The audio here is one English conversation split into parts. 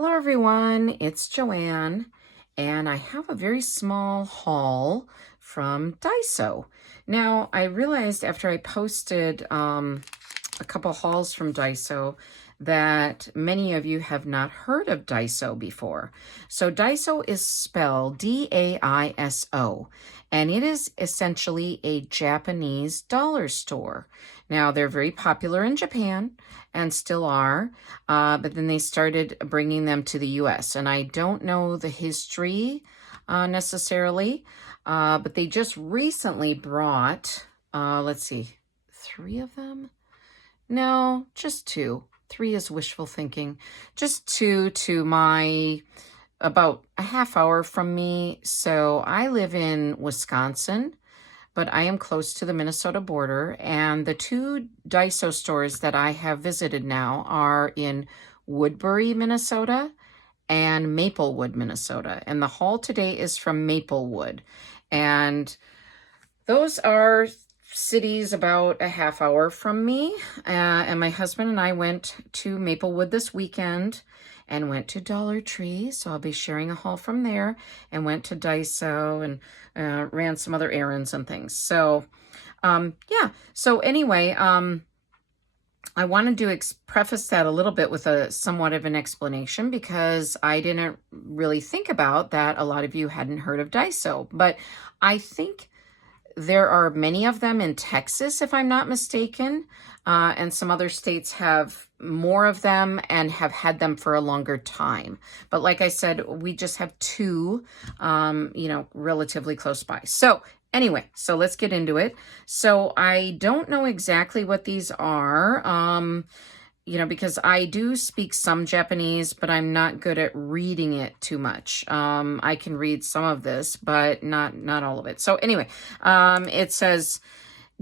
Hello everyone, it's Joanne, and I have a very small haul from Daiso. Now, I realized after I posted a couple hauls from Daiso that many of you have not heard of Daiso before. So Daiso is spelled D-A-I-S-O, and it is essentially a Japanese dollar store. Now, they're very popular in Japan and still are, but then they started bringing them to the US. And I don't know the history necessarily, but they just recently brought, let's see, 3 of them? No, just 2. 3 is wishful thinking. Just 2 to my, about a half hour from me. So I live in Wisconsin, but I am close to the Minnesota border. And the 2 Daiso stores that I have visited now are in Woodbury, Minnesota and Maplewood, Minnesota. And the haul today is from Maplewood. And those are cities about a half hour from me. And my husband and I went to Maplewood this weekend and went to Dollar Tree. So I'll be sharing a haul from there, and went to Daiso and ran some other errands and things. So yeah. So anyway, I wanted to preface that a little bit with a somewhat of an explanation, because I didn't really think about that. A lot of you hadn't heard of Daiso, but I think there are many of them in Texas, if I'm not mistaken, and some other states have more of them and have had them for a longer time. But like I said, we just have 2, relatively close by. So anyway, so let's get into it. So I don't know exactly what these are, because I do speak some Japanese, but I'm not good at reading it too much. I can read some of this, but not all of it. So anyway, it says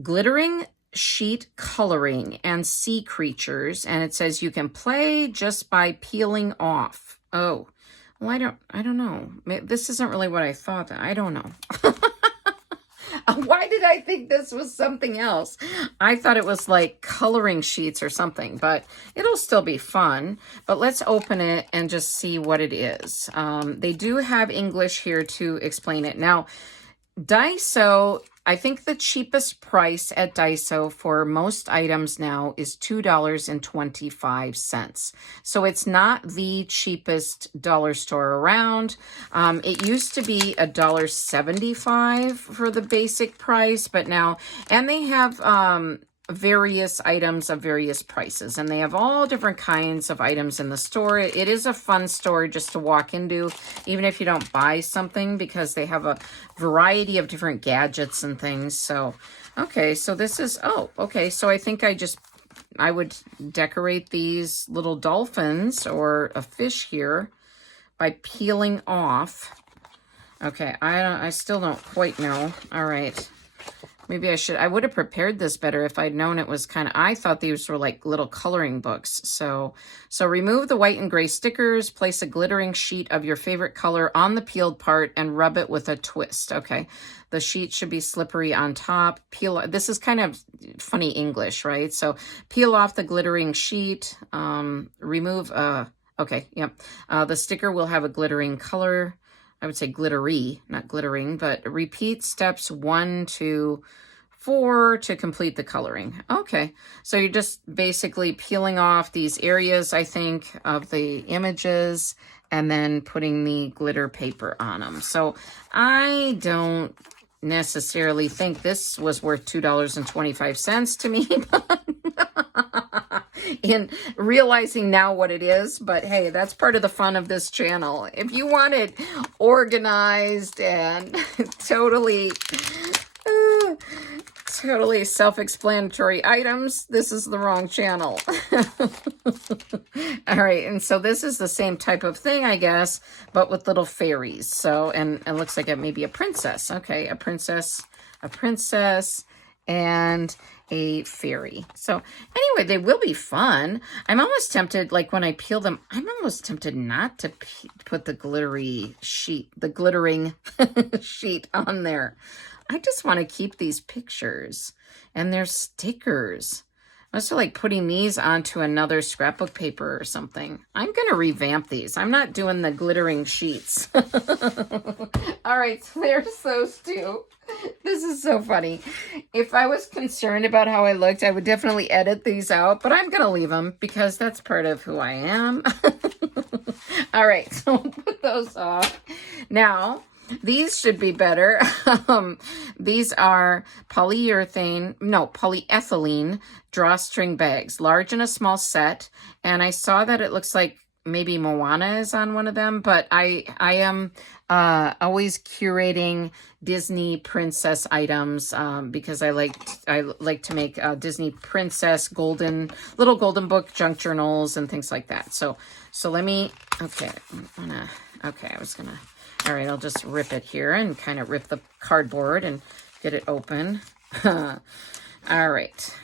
glittering sheet coloring and sea creatures, and it says you can play just by peeling off. Oh, well, I don't know. This isn't really what I thought. I don't know. Why did I think this was something else? I thought it was like coloring sheets or something, but it'll still be fun. But let's open it and just see what it is. They do have English here to explain it. Now, Daiso, I think the cheapest price at Daiso for most items now is $2.25. So it's not the cheapest dollar store around. It used to be $1.75 for the basic price, but now, and they have various items of various prices, and they have all different kinds of items in the store. It is a fun store just to walk into, even if you don't buy something, because they have a variety of different gadgets and things. So, okay, so this is, oh, okay, so I think I would decorate these little dolphins or a fish here by peeling off. Okay, I still don't quite know. All right. Maybe I would have prepared this better if I'd known it was I thought these were like little coloring books. So remove the white and gray stickers, place a glittering sheet of your favorite color on the peeled part, and rub it with a twist. Okay. The sheet should be slippery on top. This is kind of funny English, right? So peel off the glittering sheet, remove, okay, yep. The sticker will have a glittering color. I would say glittery, not glittering, but repeat steps 1 to 4 to complete the coloring. Okay, so you're just basically peeling off these areas, I think, of the images, and then putting the glitter paper on them. So I don't necessarily think this was worth $2.25 to me, in realizing now what it is. But hey, that's part of the fun of this channel. If you wanted organized and totally self-explanatory items, this is the wrong channel. All right, and so this is the same type of thing, I guess, but with little fairies. So, and it looks like it may be a princess. Okay, a princess, and a fairy. So anyway, they will be fun. I'm almost tempted, like when I peel them, I'm almost tempted not to put the glittering sheet on there. I just want to keep these pictures, and they're stickers. must have like putting these onto another scrapbook paper or something. I'm going to revamp these. I'm not doing the glittering sheets. All right, so there's those two. This is so funny. If I was concerned about how I looked, I would definitely edit these out, but I'm going to leave them because that's part of who I am. All right, so we'll put those off. Now, these should be better. These are polyethylene drawstring bags, large in a small set. And I saw that it looks like maybe Moana is on one of them, but I am always curating Disney princess items because I like to make Disney princess little golden book junk journals and things like that. So let me, okay, all right, I'll just rip it here and kind of rip the cardboard and get it open. All right,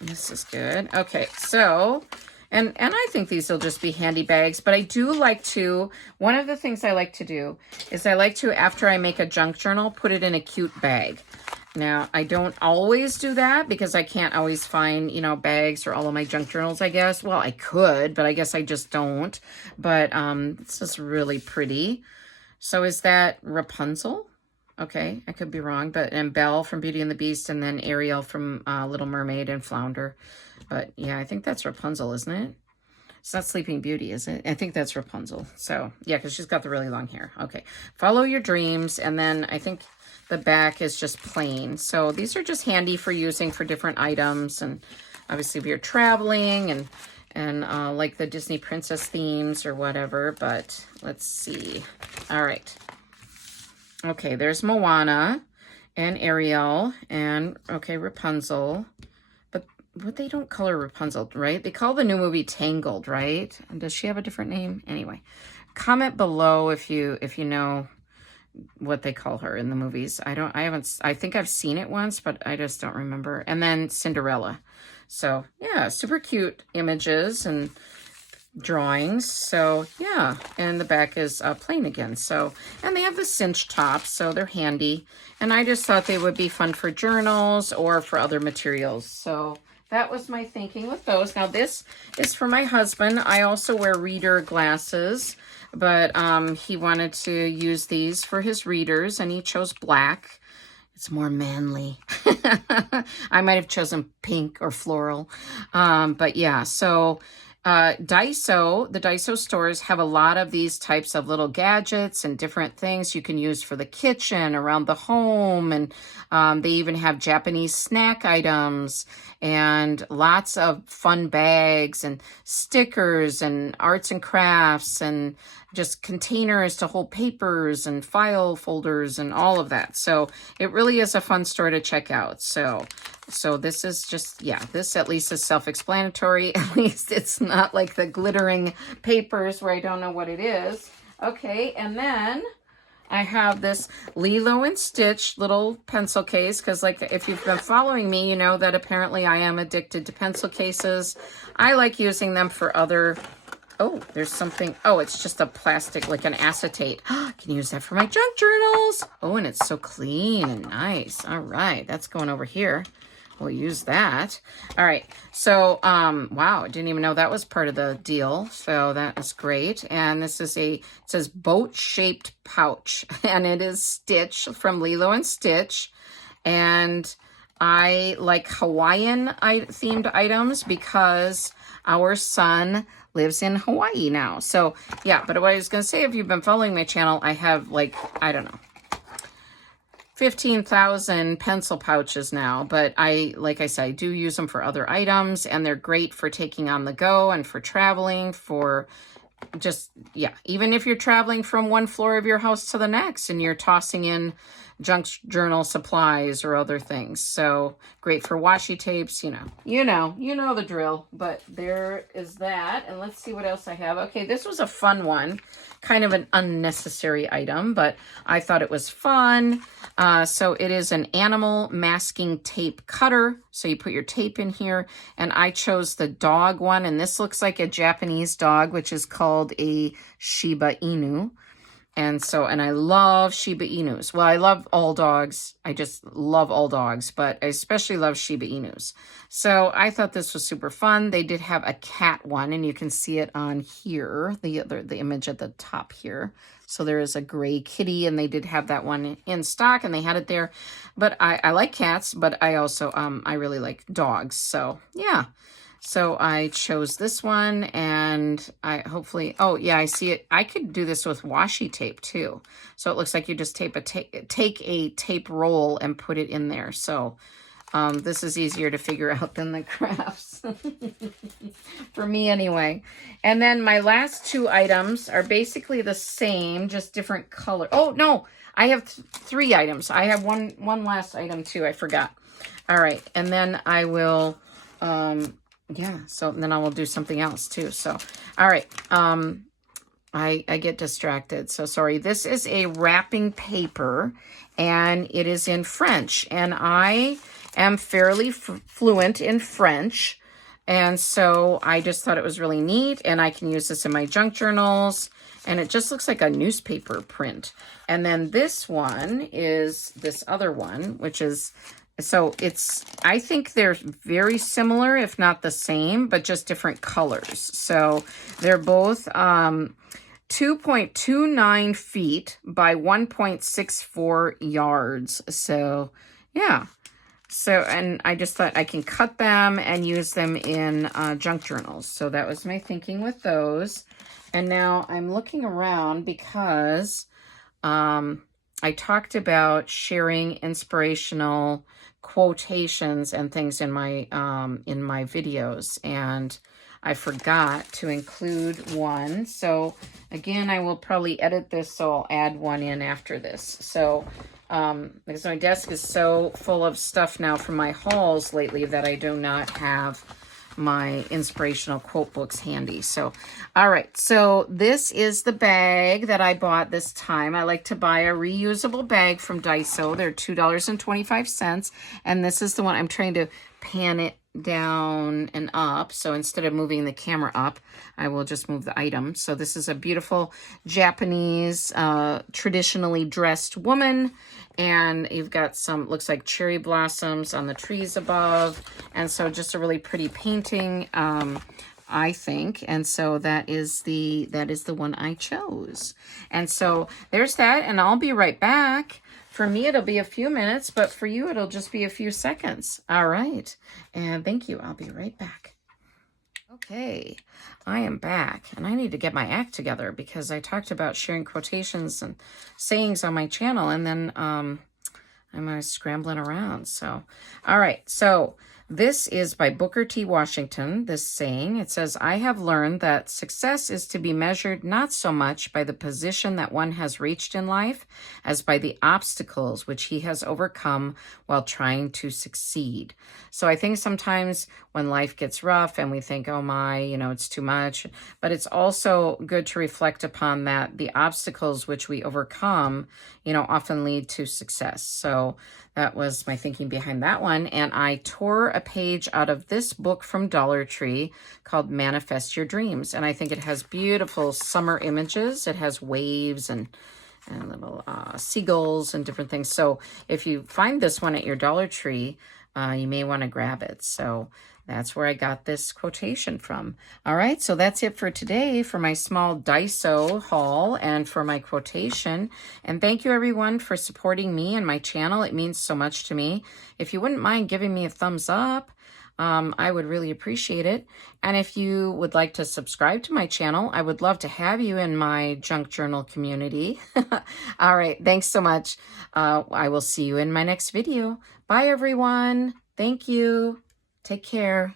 this is good. Okay, so, and I think these will just be handy bags, but I do like to, one of the things I like to do is I like to, after I make a junk journal, put it in a cute bag. Now, I don't always do that because I can't always find, bags for all of my junk journals, I guess. Well, I could, but I guess I just don't. But it's just really pretty. So is that Rapunzel? Okay, I could be wrong, and Belle from Beauty and the Beast, and then Ariel from Little Mermaid and Flounder. But yeah, I think that's Rapunzel, isn't it? It's not Sleeping Beauty, is it? I think that's Rapunzel. So yeah, because she's got the really long hair. Okay, follow your dreams, and then I think the back is just plain. So these are just handy for using for different items, and obviously if you're traveling and like the Disney princess themes or whatever, but let's see. All right. Okay, there's Moana and Ariel and, okay, Rapunzel. But they don't color Rapunzel, right? They call the new movie Tangled, right? And does she have a different name? Anyway, comment below if you know what they call her in the movies. I think I've seen it once, but I just don't remember. And then Cinderella. So yeah, super cute images and drawings. So yeah, and the back is plain again. So, and they have the cinch tops, so they're handy. And I just thought they would be fun for journals or for other materials. So that was my thinking with those. Now this is for my husband. I also wear reader glasses, but he wanted to use these for his readers, and he chose black. It's more manly. I might have chosen pink or floral. But yeah, so Daiso, the Daiso stores have a lot of these types of little gadgets and different things you can use for the kitchen, around the home. And they even have Japanese snack items and lots of fun bags and stickers and arts and crafts and just containers to hold papers and file folders and all of that. So it really is a fun store to check out. So this is just, yeah, this at least is self-explanatory. At least it's not like the glittering papers where I don't know what it is. Okay, and then I have this Lilo and Stitch little pencil case, because like if you've been following me, you know that apparently I am addicted to pencil cases. I like using them for other, oh, there's something, oh, it's just a plastic, like an acetate. I can use that for my junk journals. Oh, and it's so clean and nice. All right, that's going over here. We'll use that. All right. So, wow, I didn't even know that was part of the deal. So that is great. And this is it says boat-shaped pouch. And it is Stitch from Lilo and Stitch. And I like Hawaiian themed items because our son lives in Hawaii now. So, yeah, but what I was going to say, if you've been following my channel, I have like, I don't know, 15,000 pencil pouches now, but like I said, I do use them for other items, and they're great for taking on the go and for traveling, for just, yeah, even if you're traveling from one floor of your house to the next and you're tossing in junk journal supplies or other things. So great for washi tapes, you know the drill. But there is that. And let's see what else I have. Okay, this was a fun one, kind of an unnecessary item, but I thought it was fun. So it is an animal masking tape cutter. So you put your tape in here, and I chose the dog one, and this looks like a Japanese dog, which is called a Shiba Inu. And so, and I love Shiba Inus. Well, I love all dogs. I just love all dogs, but I especially love Shiba Inus. So I thought this was super fun. They did have a cat one, and you can see it on here, the image at the top here. So there is a gray kitty, and they did have that one in stock, and they had it there. But I like cats, but I also, I really like dogs. So yeah. So I chose this one, and I hopefully, oh yeah, I see it. I could do this with washi tape too. So it looks like you just take a tape roll and put it in there. So this is easier to figure out than the crafts. For me anyway. And then my last two items are basically the same, just different color. Oh no, I have three items. I have one last item too, I forgot. All right, and then I will, yeah, so then I will do something else too. So, all right. I get distracted. So sorry. This is a wrapping paper, and it is in French. And I am fairly fluent in French. And so I just thought it was really neat. And I can use this in my junk journals. And it just looks like a newspaper print. And then this one is this other one, which is... So it's, I think they're very similar, if not the same, but just different colors. So they're both 2.29 feet by 1.64 yards. So yeah. So, and I just thought I can cut them and use them in junk journals. So that was my thinking with those. And now I'm looking around because I talked about sharing inspirational quotations and things in my videos, and I forgot to include one. So again, I will probably edit this, so I'll add one in after this. So because my desk is so full of stuff now from my hauls lately that I do not have my inspirational quote books handy. So, all right. So this is the bag that I bought this time. I like to buy a reusable bag from Daiso. They're $2.25. And this is the one I'm trying to pan it down and up. So instead of moving the camera up, I will just move the item. So this is a beautiful Japanese, traditionally dressed woman. And you've got some, looks like cherry blossoms on the trees above. And so just a really pretty painting, I think. And so that is the one I chose. And so there's that, and I'll be right back. For me, it'll be a few minutes, but for you, it'll just be a few seconds. All right. And thank you. I'll be right back. Okay, I am back, and I need to get my act together because I talked about sharing quotations and sayings on my channel, and then I'm scrambling around. So, all right. So this is by Booker T. Washington, this saying. It says, I have learned that success is to be measured not so much by the position that one has reached in life as by the obstacles which he has overcome while trying to succeed. So I think sometimes when life gets rough and we think, oh my, it's too much, but it's also good to reflect upon that the obstacles which we overcome, often lead to success. So that was my thinking behind that one. And I tore a page out of this book from Dollar Tree called Manifest Your Dreams. And I think it has beautiful summer images. It has waves and little seagulls and different things. So if you find this one at your Dollar Tree, you may want to grab it. So that's where I got this quotation from. All right, so that's it for today for my small Daiso haul and for my quotation. And thank you, everyone, for supporting me and my channel. It means so much to me. If you wouldn't mind giving me a thumbs up, I would really appreciate it. And if you would like to subscribe to my channel, I would love to have you in my junk journal community. All right, thanks so much. I will see you in my next video. Bye, everyone. Thank you. Take care.